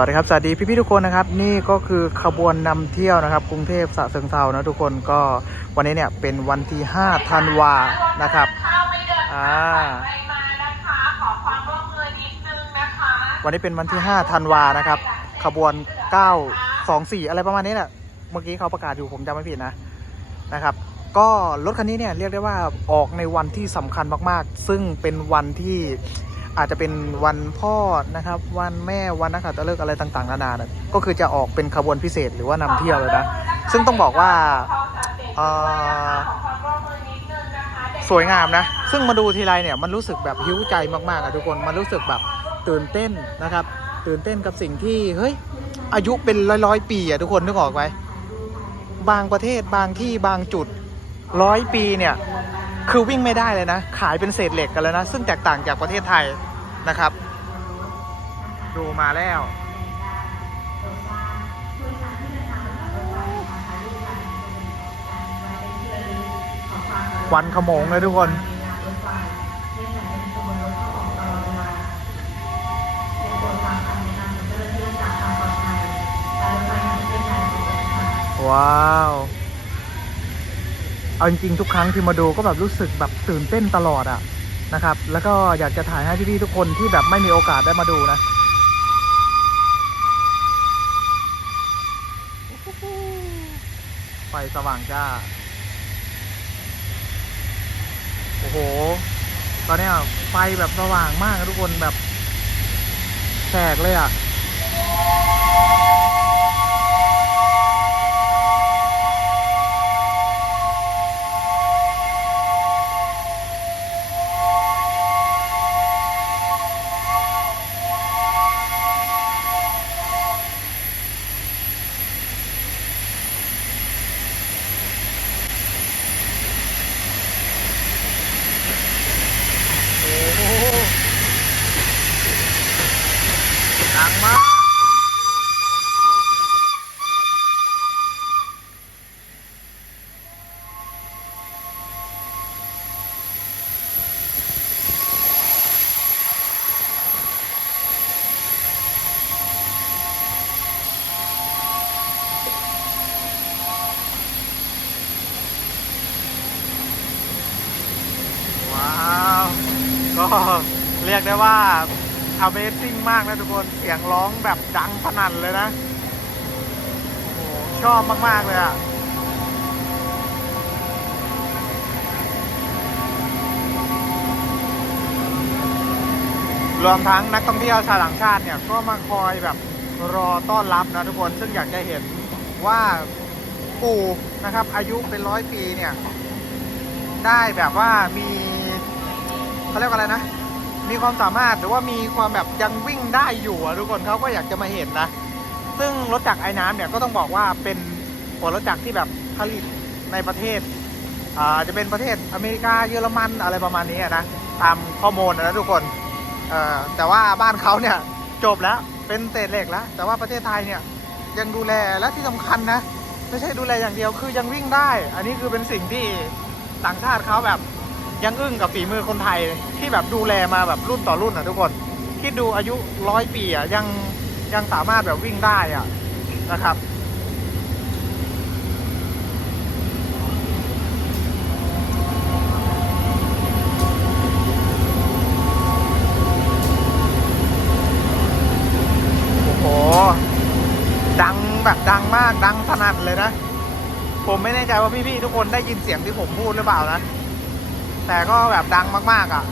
วัสดีครับสวัสดีพี่ๆทุกคนนะครับนี่ก็คือขบวนนำเที่ยวนะครับ กรุงเทพสระเชิงเทรานะทุกคนก็วันนี้เนี่ยเป็นวันที่5ธันวานะครับเข้าไม่เดินอ่าไปมานะคะขอความร่วมมือนิดนึงนะคะวันนี้เป็นวันที่5ธันวานะครับ ขบวน 924 อะไรประมาณนี้แหละเมื่อกี้เขาประกาศอยู่ผมจำไม่ผิดนะนะครับ ก็รถคันนี้เนี่ยเรียกได้ว่าออกในวันที่สำคัญมากๆ ซึ่งเป็นวันที่ อาจจะเป็นวันพ่อนะครับ วันแม่วันนักขัตฤกษ์อะไรต่างๆนานาเนี่ยก็คือจะออกเป็นขบวนพิเศษหรือว่านำเที่ยวเลยนะซึ่งต้องบอกว่าสวยงามนะ ซึ่งมาดูทีไรเนี่ยมันรู้สึกแบบหิวใจมากๆอะทุกคนมันรู้สึกแบบตื่นเต้นนะครับ ตื่นเต้นกับสิ่งที่เฮ้ยอายุเป็นร้อยร้อยๆปีอะทุกคนนึกออกไหมบางประเทศบางที่บางจุดร้อยปีเนี่ย คือวิ่งไม่ได้เลยนะ ขายเป็นเศษเหล็กกันแล้วนะ ซึ่งแตกต่างจากประเทศไทยนะครับ ดูมาแล้ว วันขโมงเลยทุกคนว้าว เอาจริงๆทุกครั้งที่มาดูก็แบบรู้สึกแบบตื่นเต้นตลอดอะนะครับ แล้วก็อยากจะถ่ายให้พี่ๆทุกคนที่แบบไม่มีโอกาสได้มาดูนะไฟสว่างจ้า โอ้โห ตอนเนี้ยไฟแบบสว่างมากอะทุกคนแบบแสกเลยอะ ก็เรียกได้ว่า Amazing มากนะทุกคนเสียงร้องแบบดังสนั่นเลยนะชอบมาก ๆ เลยอะรวมทั้งนักท่องเที่ยวชาวต่างชาติเนี่ยก็มาคอยแบบรอต้อนรับนะทุกคน ซึ่งอยากจะเห็นว่าปู่นะครับอายุเป็นร้อยปีเนี่ย ได้แบบว่ามี เขาเรียกว่าอะไรนะ มีความสามารถหรือว่ามีความแบบยังวิ่งได้อยู่ทุกคนเขาก็อยากจะมาเห็นนะ ซึ่งรถจักรไอ้น้ำเนี่ยก็ต้องบอกว่าเป็นผลรถจักรที่แบบผลิตในประเทศอ่าจะเป็นประเทศอเมริกาเยอรมันอะไรประมาณนี้นะตามข้อมูลนะทุกคนเอ่อแต่ว่าบ้านเขาเนี่ยจบแล้วเป็นเศษเหล็กแล้ว แต่ว่าประเทศไทยเนี่ยยังดูแลและที่สำคัญนะ ไม่ใช่ดูแลอย่างเดียวคือยังวิ่งได้ อันนี้คือเป็นสิ่งที่ต่างชาติเขาแบบ ยังอึ้งกับฝีมือคนไทยที่แบบดูแลมาแบบรุ่นต่อรุ่นอะทุกคนคิดดูอายุร้อยปีอะยังยังสามารถแบบวิ่งได้อะนะครับโอ้โหดังแบบดังมากดังสนั่นเลยนะ ผมไม่แน่ใจว่าพี่ๆทุกคนได้ยินเสียงที่ผมพูดหรือเปล่านะ แต่ก็แบบดังมากๆอะ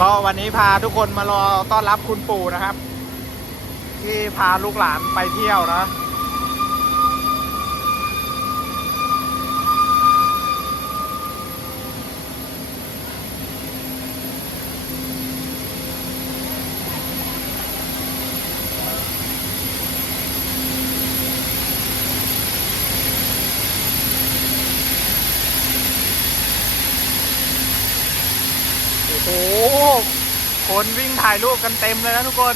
ก็วันนี้พาทุกคนมารอต้อนรับคุณปู่นะครับ ที่พาลูกหลานไปเที่ยวนะ โอ้โห คนวิ่งถ่ายรูปกันเต็มเลยนะทุกคน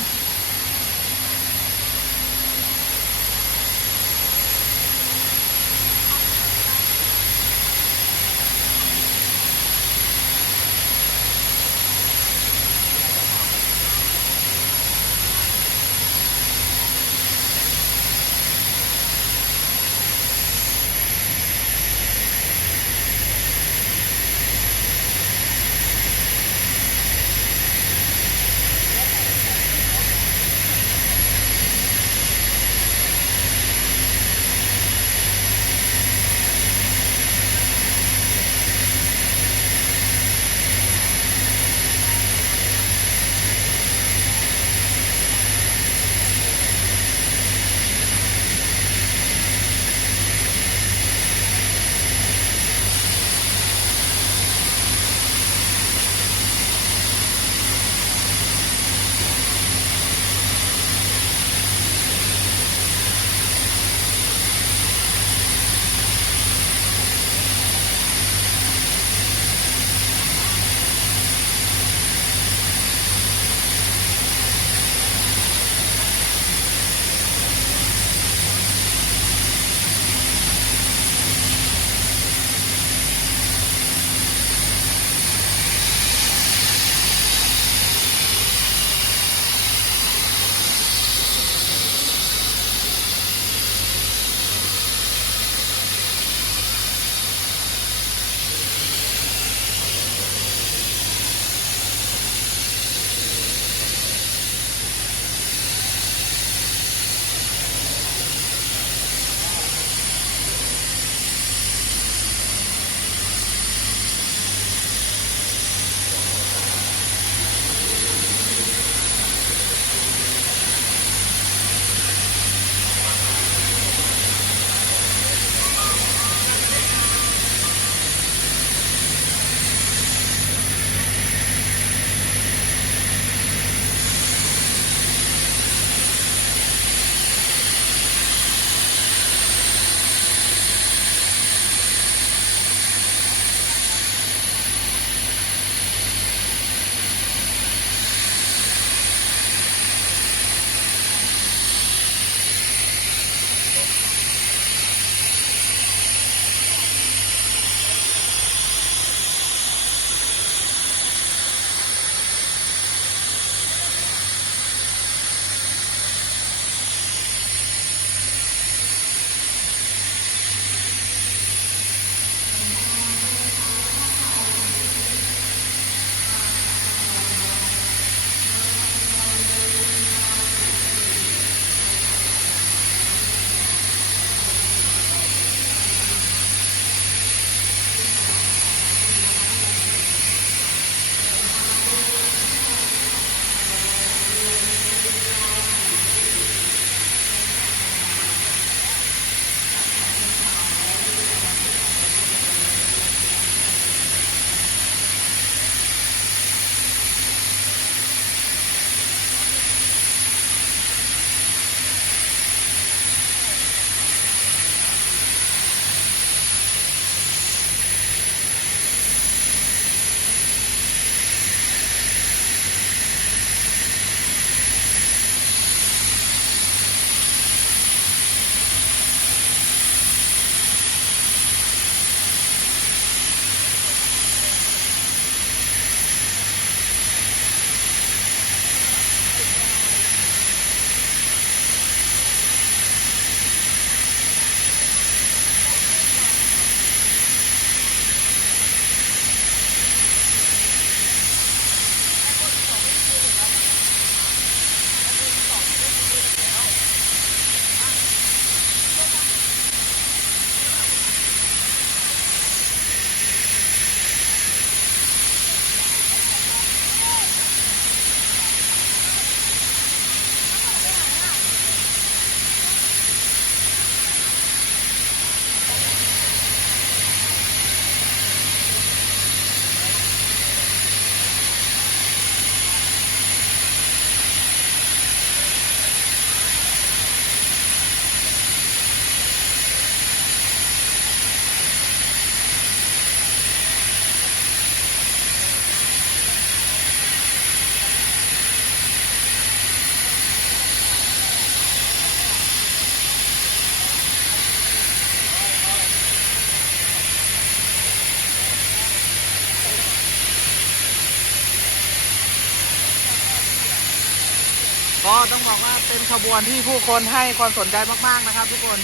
ก็ต้องบอกว่าเป็นขบวนที่ผู้คนให้ความสนใจมากๆนะครับ ทุกคน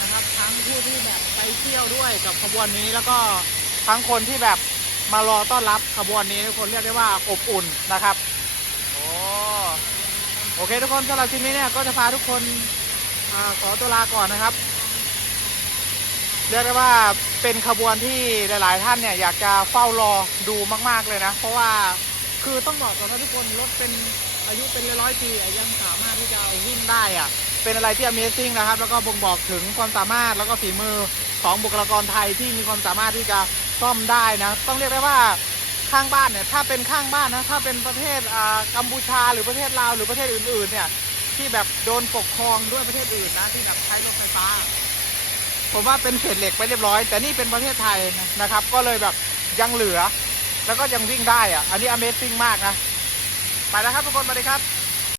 นะครับทั้งผู้ที่แบบไปเที่ยวด้วยกับขบวนนี้แล้วก็ทั้งคนที่แบบมารอต้อนรับขบวนนี้ทุกคนเรียกได้ว่าอบอุ่นนะครับโอ้โอเคทุกคนสำหรับคลิปนี้เนี่ยก็จะพาทุกคนอขอตัวลาก่อนนะครับ เรียกได้ว่าเป็นขบวนที่หลาย ๆ ท่านเนี่ยอยากจะเฝ้ารอดูมาก ๆเลยนะ เพราะว่าคือต้องบอกก่อนว่าทุกคนรถเป็น อายุเป็นร้อยปียังสามารถที่จะวิ่งได้อะเป็นอะไรที่ Amazing นะครับ แล้วก็บ่งบอกถึงความสามารถแล้วก็ฝีมือของบุคลากรไทยที่มีความสามารถที่จะซ่อมได้นะ ต้องเรียกได้ว่าข้างบ้านเนี่ยถ้าเป็นข้างบ้านนะถ้าเป็นประเทศอ่ากัมพูชาหรือประเทศลาวหรือประเทศอื่น ๆ เนี่ยที่แบบโดนปกครองด้วยประเทศอื่นนะที่แบบใช้รถไฟฟ้า ผมว่าเป็นเศษเหล็กไปเรียบร้อย แต่นี่เป็นประเทศไทยนะครับ ก็เลยแบบยังเหลือ แล้วก็ยังวิ่งได้อะอันนี้ Amazing มากนะ ไปแล้วครับทุกคนสวัสดีครับ